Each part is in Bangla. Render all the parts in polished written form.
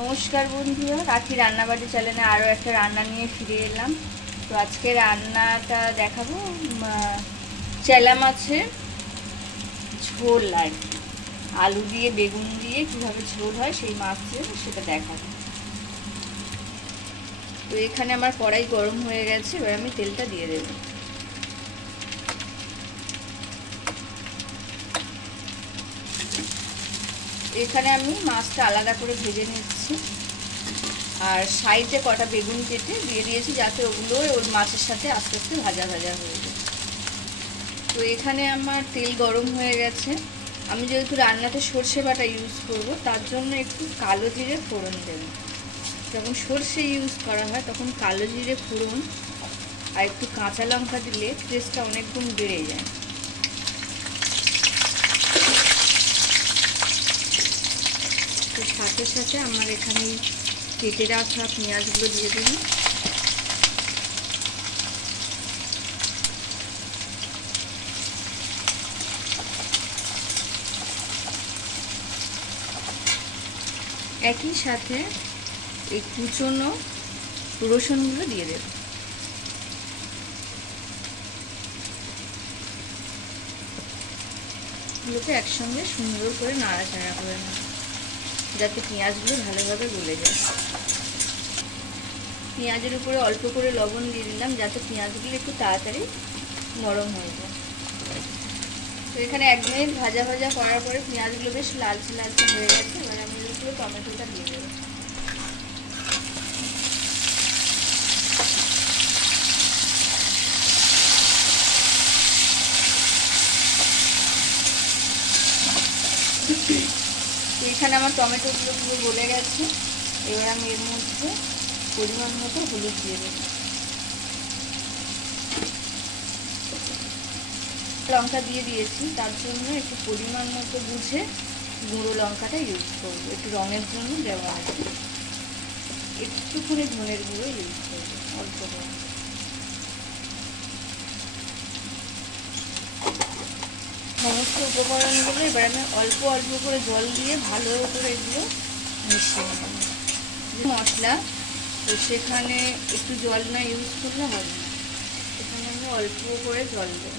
নমস্কার বন্ধুরা, রাখি রান্নাবাড়ি চ্যানেলে আরও একটা রান্না নিয়ে ফিরে এলাম। তো আজকে রান্নাটা দেখাবো চেলা মাছের ঝোল আর কি, আলু দিয়ে বেগুন দিয়ে কীভাবে ঝোল হয় সেই মাছের সেটা দেখাবো। তো এখানে আমার কড়াই গরম হয়ে গেছে, এবার আমি তেলটা দিয়ে দেবো। এখানে আমি মাছটা আলাদা করে ভেজে নিচ্ছি, আর সাইডে কটা বেগুন কেটে দিয়ে দিয়েছি যাতে ওগুলো ওর মাছের সাথে আস্তে আস্তে ভাজা ভাজা হয়ে যায়। তো এখানে আমার তেল গরম হয়ে গেছে। আমি যেহেতু রান্নাতে সর্ষে বাটা ইউজ করব, তার জন্য একটু কালো জিরে ফোড়ন দেব। যখন সর্ষে ইউজ করা হয় তখন কালো জিরে ফোড়ন আর একটু কাঁচা লঙ্কা দিলে টেস্টটা অনেক গুণ বেড়ে যায়। তো সাথে সাথে আমার এখানে কেটে রাখা পেঁয়াজগুলো দিয়ে দেবো। একই সাথে এই কুচনো রসুনগুলো দিয়ে দেব। এগুলোকে একসঙ্গে সুন্দর করে নাড়াচাড়া করে নেব যাতে পেঁয়াজগুলো ভালোভাবে গলে যায়। পেঁয়াজের উপরে অল্প করে লবণ দিয়ে দিলাম যাতে পেঁয়াজগুলো একটু তাড়াতাড়ি নরম হয়ে যায়। তো এখানে 1 মিনিট ভাজা ভাজা করার পরে পেঁয়াজগুলো বেশ লালচে লালচে হয়ে গেছে। এবার আমি এর উপরে টমেটোটা দিয়ে দেবো। তো এখানে আমার টমেটোগুলো পুরো গলে গেছে। এবার আমি এর মধ্যে পরিমাণ মতো হলুদ দিয়ে দেবো। লঙ্কা দিয়ে দিয়েছি, তার জন্য একটু পরিমাণ মতো বুঝে গুঁড়ো লঙ্কাটা ইউজ করবো, একটু রঙের জন্য দেওয়া আছে। একটুখানি ধনের গুঁড়ো ইউজ করবো, অল্প করে। সমস্ত উপকরণগুলো এবার আমি অল্প অল্প করে জল দিয়ে ভালো করে এগুলো মিশিয়ে নেব। মশলা, তো সেখানে একটু জল না ইউজ করলে হবে না, সেখানে আমি অল্প করে জল দেব।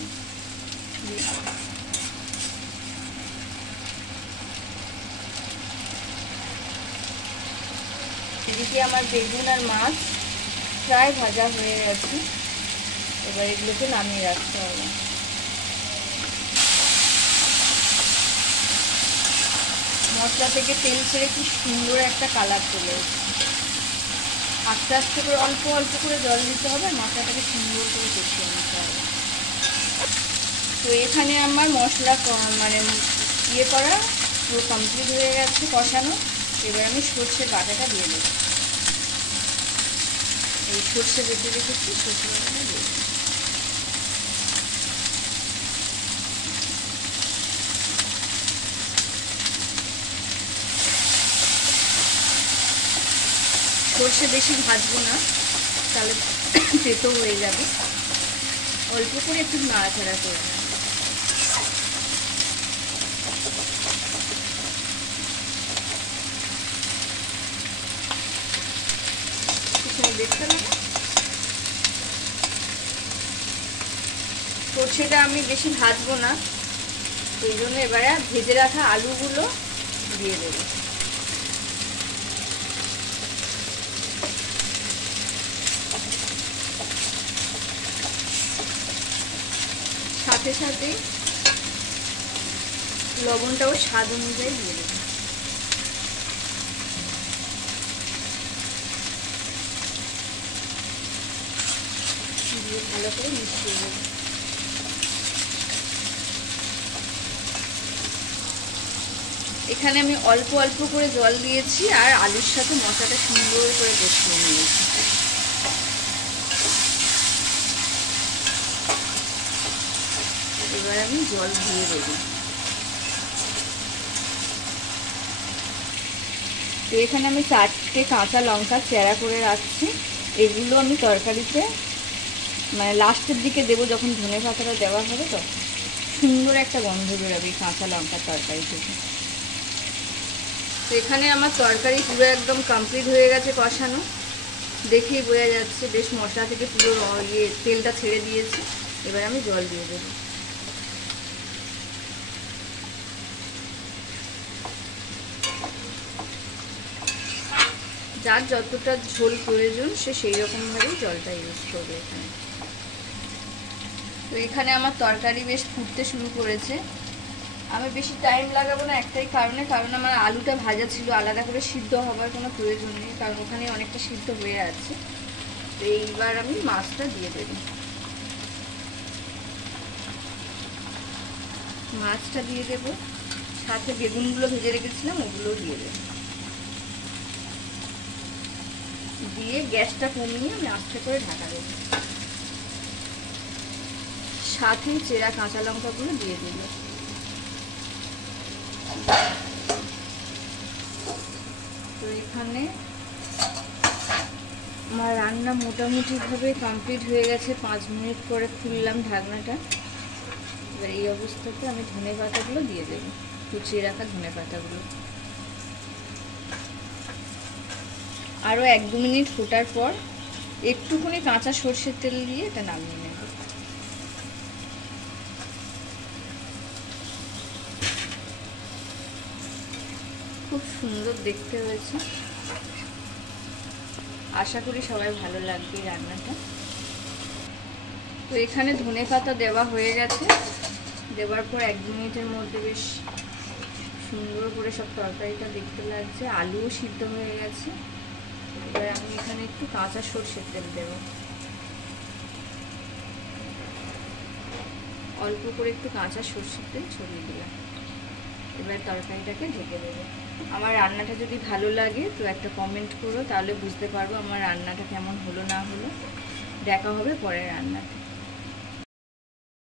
এদিকে আমার বেগুন আর মাছ প্রায় ভাজা হয়ে গেছে। এবার এগুলোকে নামিয়ে রাখতে হবে। মশলা থেকে তেল ছেড়ে কি সুন্দর একটা কালার চলে এসেছে। আস্তে আস্তে করে অল্প অল্প করে জল দিতে হবে, মশলাটাকে সুন্দর করে কষিয়ে নিতে হবে। তো এখানে আমার মশলা মানে ইয়ে করা পুরো কমপ্লিট হয়ে গেছে কষানো। এবার আমি সর্ষের বাটাটা দিয়ে দেবো। এই সর্ষে বেটে রেখেছি, সর্ষে বাটাটা দিয়ে দেবো। সর্ষে বেশি ভাজবো না, তাহলে তেতো হয়ে যাবে। অল্প করে একটু নাড়াচাড়া করে নেব। দেখতে না, সর্ষেটা আমি বেশি ভাজবো না, সেই জন্য এবারে ভেজে রাখা আলুগুলো দিয়ে দেবো। সাথে সাথে লবণটাও স্বাদ অনুযায়ী দিয়ে দেবো। দিয়ে ভালো করে মিশিয়ে দেবো। এখানে আমি অল্প অল্প করে জল দিয়েছি আর আলুর সাথে মশলাটা সুন্দর করে কষিয়ে নিয়েছি। এবার আমি জল দিয়ে দেবো। তো এখানে আমি 4টে কাঁচা লঙ্কা চেরা করে রাখছি। এগুলো আমি তরকারিতে মানে লাস্টের দিকে দেবো, যখন ধনে পাতাটা দেওয়া হবে তো সুন্দর একটা গন্ধ বেরোবে কাঁচা লঙ্কার তরকারি থেকে। তো এখানে আমার তরকারি পুরো একদম কমপ্লিট হয়ে গেছে কষানো, দেখেই বোঝা যাচ্ছে বেশ মশলা থেকে পুরো তেলটা ছেড়ে দিয়েছে। এবার আমি জল দিয়ে দেবো। যার যতটা ঝোল প্রয়োজন সে সেই রকমভাবেই জলটা ইউজ করবে এখানে। তো এখানে আমার তরকারি বেশ ফুটতে শুরু করেছে। আমি বেশি টাইম লাগাবো না একটাই কারণে, কারণ আমার আলুটা ভাজা ছিল, আলাদা করে সিদ্ধ হবার কোনো প্রয়োজন নেই, কারণ ওখানে অনেকটা সিদ্ধ হয়ে আছে। তো এইবার আমি মাছটা দিয়ে দেব। মাছটা দিয়ে দেব, সাথে বেগুনগুলো ভেজে রেখেছিলাম ওগুলোও দিয়ে দেব। দিয়ে গ্যাসটা কমিয়ে আমি আস্তে করে ঢাকা দেব। সাথে চেরা কাঁচা লঙ্কাগুলো দিয়ে দিল। তো এখানে আমার রান্না মোটামুটিভাবে কমপ্লিট হয়ে গেছে। 5 মিনিট পরে খুললাম ঢাকনাটা। এবার এই অবস্থাতে আমি ধনে পাতাগুলো দিয়ে দেবো, কুচিয়ে রাখা ধনে পাতাগুলো। আরও 1-2 মিনিট ফোটার পর একটুখানি কাঁচা সর্ষের তেল দিয়ে এটা নামিয়ে নেব। খুব সুন্দর দেখতে হয়েছে, আশা করি সবাই ভালো লাগবে এই রান্নাটা। তো এখানে ধনে পাতা দেওয়া হয়ে গেছে। দেওয়ার পর 1-2 মিনিটের মধ্যে বেশ সুন্দর করে সব তরকারিটা দেখতে লাগছে, আলুও সিদ্ধ হয়ে গেছে। এবার আমি এখানে একটু কাঁচা সর্ষের তেল দেব, অল্প করে একটু কাঁচা সর্ষের তেল ছড়িয়ে দিলাম। এবার তরকারিটাকে ঢেকে দেবো। আমার রান্নাটা যদি ভালো লাগে তো একটা কমেন্ট করো, তাহলে বুঝতে পারবো আমার রান্নাটা কেমন হলো না হলো। দেখা হবে পরের রান্নাতে।